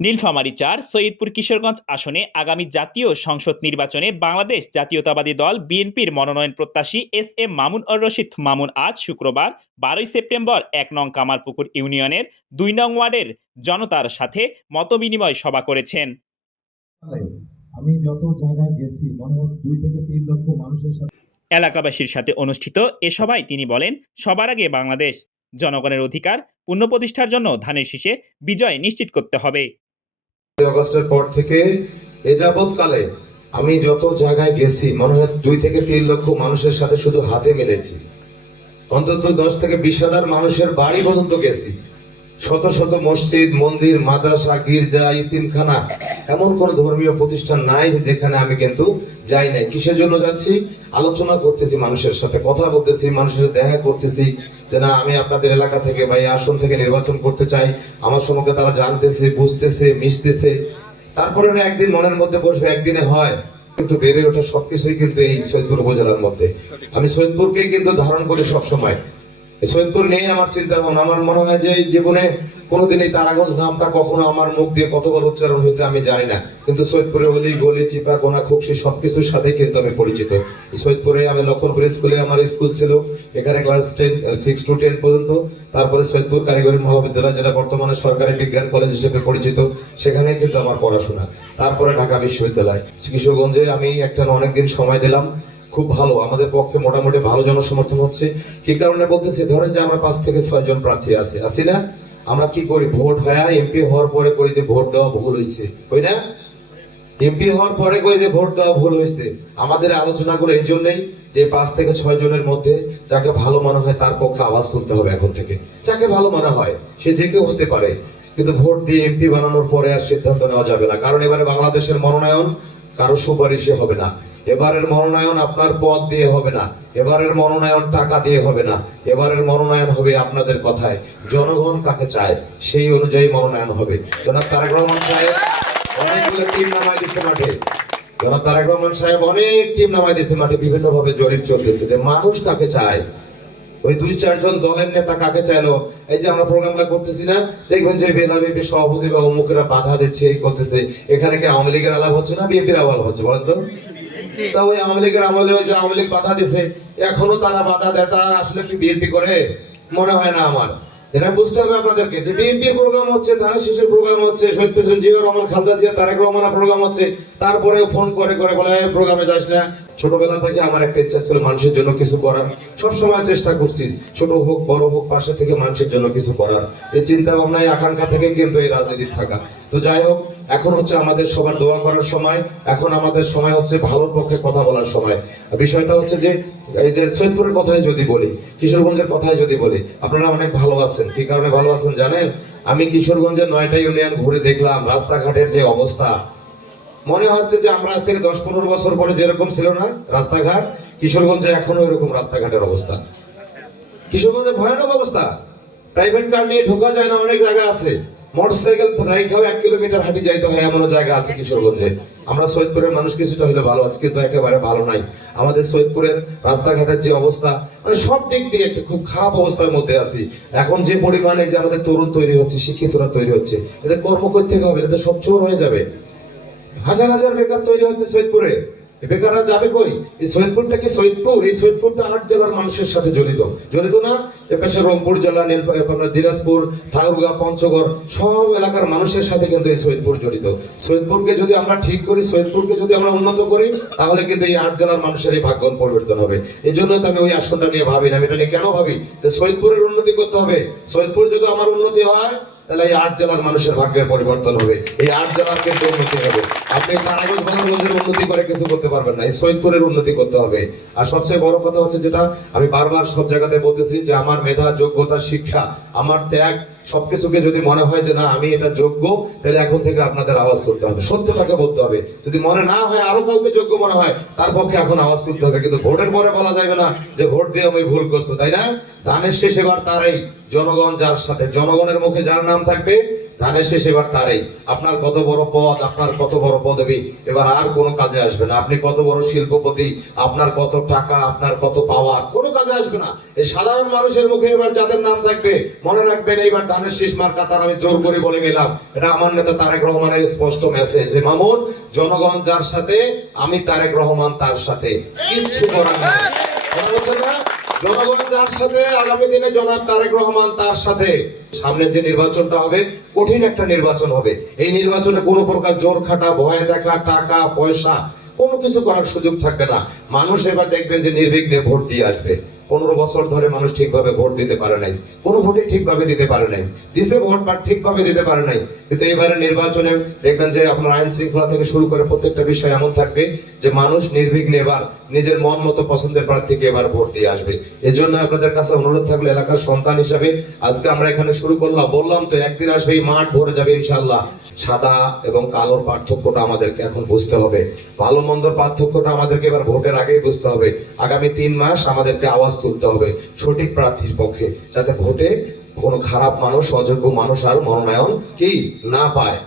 নীলফামারী চার সৈয়দপুর কিশোরগঞ্জ আসনে আগামী জাতীয় সংসদ নির্বাচনে বাংলাদেশ জাতীয়তাবাদী দল বিএনপির মনোনয়ন প্রত্যাশী এস এম মামুন অর রশিদ। মামুন আজ শুক্রবার বারোই সেপ্টেম্বর এক নং কামারপুকুর ইউনিয়নের দুই নং ওয়ার্ডের জনতার সাথে মতবিনিময় সভা করেছেন। আমি যত জায়গায় গেছি মনে হয় দুই থেকে তিন লক্ষ মানুষের সাথে এলাকাবাসীর সাথে অনুষ্ঠিত এ সভায় তিনি বলেন সবার আগে বাংলাদেশ জনগণের অধিকার পুনঃপ্রতিষ্ঠার জন্য ধানের শীষে বিজয় নিশ্চিত করতে হবে। আগস্টের পর থেকে এ আমি যত জায়গায় গেছি, মনে হয় দুই থেকে তিন লক্ষ মানুষের সাথে শুধু হাতে মিলেছি। অন্তত দশ থেকে বিশ হাজার মানুষের বাড়ি পর্যন্ত গেছি। শত শত মসজিদ, মন্দির, মাদ্রাসা, গির্জা, ইতিমখানা, এমন কোন ধর্মীয় প্রতিষ্ঠান নাই যেখানে আমি কিন্তু যাই নাই। কিসের জন্য যাচ্ছি? আলোচনা করতেছি মানুষের সাথে, কথা বলতেছি, মানুষের দেখা করতেছি যে না, আমি আপনাদের এলাকা থেকে বা এই আসন থেকে নির্বাচন করতে চাই। আমার সম্পর্কে তারা জানতেছে, বুঝতেছে, মিশতেছে। তারপরে একদিন মনের মধ্যে বসবে, একদিনে হয়। কিন্তু বেড়ে ওঠা সবকিছুই কিন্তু এই সৈয়দপুর উপজেলার মধ্যে। আমি সৈয়দপুরকেই কিন্তু ধারণ করি সবসময়। সৈয়দপুর নিয়ে আমার চিন্তা ভাবনা আমার মনে হয় যে জীবনে কোনোদিন এই তারাগঞ্জ নামটা কখনো আমার মুখ দিয়ে কতবার উচ্চারণ হয়েছে আমি জানি না। কিন্তু সৈয়দপুরে হলি গলি, চিপা গোনা খুকসি সবকিছুর সাথে কিন্তু আমি পরিচিত। সৈয়দপুরে আমি লক্ষণপুর স্কুলে আমার স্কুল ছিল, এখানে class ten six to ten পর্যন্ত। তারপরে সৈয়দপুর কারিগরি মহাবিদ্যালয়, যেটা বর্তমানে সরকারি বিজ্ঞান কলেজ হিসেবে পরিচিত, সেখানে কিন্তু আমার পড়াশোনা। তারপরে ঢাকা বিশ্ববিদ্যালয় কিশোরগঞ্জে আমি একটা অনেকদিন সময় দিলাম। খুব ভালো, আমাদের পক্ষে মোটামুটি ভালো জনসমর্থন হচ্ছে। কি কারণে বলতেছি? ধরেন যে আমরা পাঁচ থেকে ছয় জন প্রার্থী আছে, আছি না? আমরা কি করি? ভোট হয় এমপি হওয়ার পরে করি যে ভোট দেওয়া ভুল হয়েছে ওই না? এমপি হওয়ার পরে কই যে ভোট দেওয়া ভুল হয়েছে আমাদের আলোচনাগুলো এই জন্যই যে পাঁচ থেকে ছয় জনের মধ্যে যাকে ভালো মনে হয় তার পক্ষে আওয়াজ তুলতে হবে এখন থেকে। যাকে ভালো মনে হয়, সে যে কেউ হতে পারে। কিন্তু ভোট দিয়ে এমপি বানানোর পরে আর সিদ্ধান্ত নেওয়া যাবে না। কারণ এবারে বাংলাদেশের মনোনয়ন কারও সুপারিশে হবে না। এবারের মনোনয়ন আপনার পদ দিয়ে হবে না। এবারের মনোনয়ন টাকা দিয়ে হবে না। এবারের মনোনয়ন হবে আপনাদের কথায়। জনগণ কাকে চায়, সেই অনুযায়ী মনোনয়ন হবে। জনাব তারেক রহমান সাহেব, অনেকগুলো টিম নামাই দিচ্ছে মাঠে। জনাব তারেক রহমান সাহেব, অনেক টিম নামাই দিচ্ছে মাঠে বিভিন্ন ভাবে জরিপ চলতেছে যে মানুষ কাকে চায়। ওই দুই, চারজন দলের নেতা কাকে চাইলো? এই যে আমরা প্রোগ্রামটা করতেছি না, দেখবেন যে বেলাবিপি সভাপতি বা অমুকেরা বাধা দিচ্ছে, এই করতেছে। এখানে কি আওয়ামী লীগের আলাপ হচ্ছে না, বিএনপির আলাপ হচ্ছে, বলেন তো? তা ওই আওয়ামী লীগের আমলে যে আওয়ামী লীগ বাধা দিছে, এখনও তারা বাধা দেয়, তারা আসলে বিএনপি করে? মনে হয় না আমার। এটা বুঝতে হবে আপনাদেরকে, যে বিএনপির প্রোগ্রাম হচ্ছে ধারা প্রোগ্রাম হচ্ছে, শহীদ রহমান, খালদা জিয়া, তারেক রহমানের প্রোগ্রাম হচ্ছে, তারপরেও ফোন করে করে বলে প্রোগ্রামে যাস না। ছোটবেলা থেকে আমার একটা ইচ্ছা ছিল মানুষের জন্য কিছু করার। সব সময় চেষ্টা করছি, ছোট হোক, বড় হোক, পাশে থেকে মানুষের জন্য কিছু করার। এই চিন্তা ভাবনা এই আকাঙ্ক্ষা থেকে কিন্তু এই রাজনীতি থাকা। তো যাই হোক এখন হচ্ছে আমাদের সবার দোয়া করার সময়, এখন আমাদের সময় হচ্ছে ভালোর পক্ষে কথা বলার সময়। বিষয়টা হচ্ছে যে, এই যে সৈয়দপুরের কথাই যদি বলি, কিশোরগঞ্জের কথাই যদি বলি, আপনারা অনেক ভালো আছেন। কি কারণে ভালো আছেন জানেন? আমি কিশোরগঞ্জের নয়টা ইউনিয়ন ঘুরে দেখলাম রাস্তাঘাটের যে অবস্থা। মনে হচ্ছে যে আমরা আজ থেকে দশ পনেরো বছর পরে যেরকম ছিল না রাস্তাঘাট, কিশোরগঞ্জে এখনও এরকম রাস্তাঘাটের অবস্থা। কিশোরগঞ্জে ভয়ানক অবস্থা। প্রাইভেট কার নিয়ে ঢোকা যায় না, অনেক জায়গা আছে। মোটরসাইকেল রাইখাও এক কিলোমিটার হাঁটি যাইতে হয় এমন জায়গা আছে কিশোরগঞ্জে আমরা সৈয়দপুরের মানুষ কিছুটা হলে ভালো আছে, কিন্তু একেবারে ভালো নাই। আমাদের সৈয়দপুরের রাস্তাঘাটের যে অবস্থা মানে সব দিক দিয়ে একটা খুব খারাপ অবস্থার মধ্যে আছি। এখন যে পরিমাণে যে আমাদের তরুণ তৈরি হচ্ছে, শিক্ষিতরা তৈরি হচ্ছে, এদের কর্ম করতে হবে? এটা সব চোর হয়ে যাবে। হাজার হাজার বেকার তৈরি হচ্ছে সৈয়দপুরে। যাবে কই? এই সৈয়দপুরটা কি সৈয়দপুর? এই সৈয়দপুরটা আট জেলার মানুষের সাথে জড়িত। জড়িত না? এ পাশে রংপুর জেলা দিনাজপুর, ঠাকুরগাঁ, পঞ্চগড়, সব এলাকার মানুষের সাথে কিন্তু এই সৈয়দপুর জড়িত। সৈয়দপুরকে যদি আমরা ঠিক করি, সৈয়দপুরকে যদি আমরা উন্নত করি, তাহলে কিন্তু এই আট জেলার মানুষের এই ভাগ্য পরিবর্তন হবে। এই জন্য তো আমি ওই আসনটা নিয়ে ভাবি না। আমি এটা নিয়ে কেন ভাবি? যে সৈয়দপুরের উন্নতি করতে হবে। সৈয়দপুর যদি আমার উন্নতি হয় তাহলে এই আট জেলার মানুষের ভাগ্যের পরিবর্তন হবে। এই আট জেলার কিন্তু উন্নতি হবে? আপনি তারাগঞ্জ বাংলাগঞ্জের উন্নতি করে কিছু করতে পারবেন না। এই সৈয়দপুরের উন্নতি করতে হবে। আর সবচেয়ে বড় কথা হচ্ছে যেটা, আমি বারবার সব জায়গাতে বলতেছি যে আমার মেধা, যোগ্যতা, শিক্ষা, আমার ত্যাগ সবকিছুকে যদি মনে হয় যে না, আমি এটা যোগ্য, তাহলে এখন থেকে আপনাদের আওয়াজ তুলতে হবে। সত্যটাকে বলতে হবে। যদি মনে না হয়, আরও কাউকে যোগ্য মনে হয়, তার পক্ষে এখন আওয়াজ তুলতে হবে। কিন্তু ভোটের পরে বলা যাবে না যে, ভোট দিয়ে আমি ভুল করছ তাই না? ধানের শেষ এবার তারাই জনগণ, যার সাথে জনগণের মুখে যার নাম থাকবে ধানের শেষ এবার তারই আপনার কত বড় পদ, আপনার কত বড় পদবি, এবার আর কোনো কাজে আসবে না। আপনি কত বড় শিল্পপতি, আপনার কত টাকা, আপনার কত পাওয়ার, কোনো কাজে আসবে না। এই সাধারণ মানুষের মুখে এবার যাদের নাম থাকবে, মনে রাখবেন এইবার ধানের শীষ মার্কা তার আমি জোর করে বলে গেলাম। এটা আমার নেতা তারেক রহমানের স্পষ্ট মেসেজ যে মামুন, জনগণ যার সাথে, আমি তারেক রহমান তার সাথে। কিচ্ছু করার না? জনগণ যার সাথে আগামী দিনে জনাব তারেক রহমান তার সাথে, সামনে যে নির্বাচনটা হবে, কঠিন একটা নির্বাচন হবে। এই নির্বাচনে কোনো প্রকার জোর খাটা, ভয় দেখা, টাকা, পয়সা, কোনো কিছু করার সুযোগ থাকবে না। মানুষ এবার দেখবেন যে নির্বিঘ্নে ভোট দিয়ে আসবে। পনেরো বছর ধরে মানুষ ঠিকভাবে ভোট দিতে পারে নাই। কোনো ভোটে ঠিকভাবে দিতে পারে নাই। দিতে ভোট বাট ঠিকভাবে দিতে পারে নাই। কিন্তু এবারে নির্বাচনে দেখবেন যে আপনার আইন শৃঙ্খলা থেকে শুরু করে প্রত্যেকটা বিষয় এমন থাকবে যে মানুষ নির্বিঘ্নে এবার নিজের মন মতো পছন্দের প্রার্থীকে এবার ভোট দিয়ে আসবে। এজন্য আপনাদের কাছে অনুরোধ থাকলে এলাকার সন্তান হিসাবে। আজকে আমরা এখানে শুরু করলাম, বললাম তো একদিন আসবে এই মাঠ ভরে যাবে ইনশাল্লাহ সাদা এবং কালোর পার্থক্যটা আমাদেরকে এখন বুঝতে হবে। ভালো মন্দর পার্থক্যটা আমাদেরকে এবার ভোটের আগেই বুঝতে হবে। আগামী তিন মাস আমাদেরকে আওয়াজ তুলতে হবে সঠিক প্রার্থীর পক্ষে, যাতে ভোটে কোনো খারাপ মানুষ, অযোগ্য মানুষ আর মনোনয়ন কি না পায়।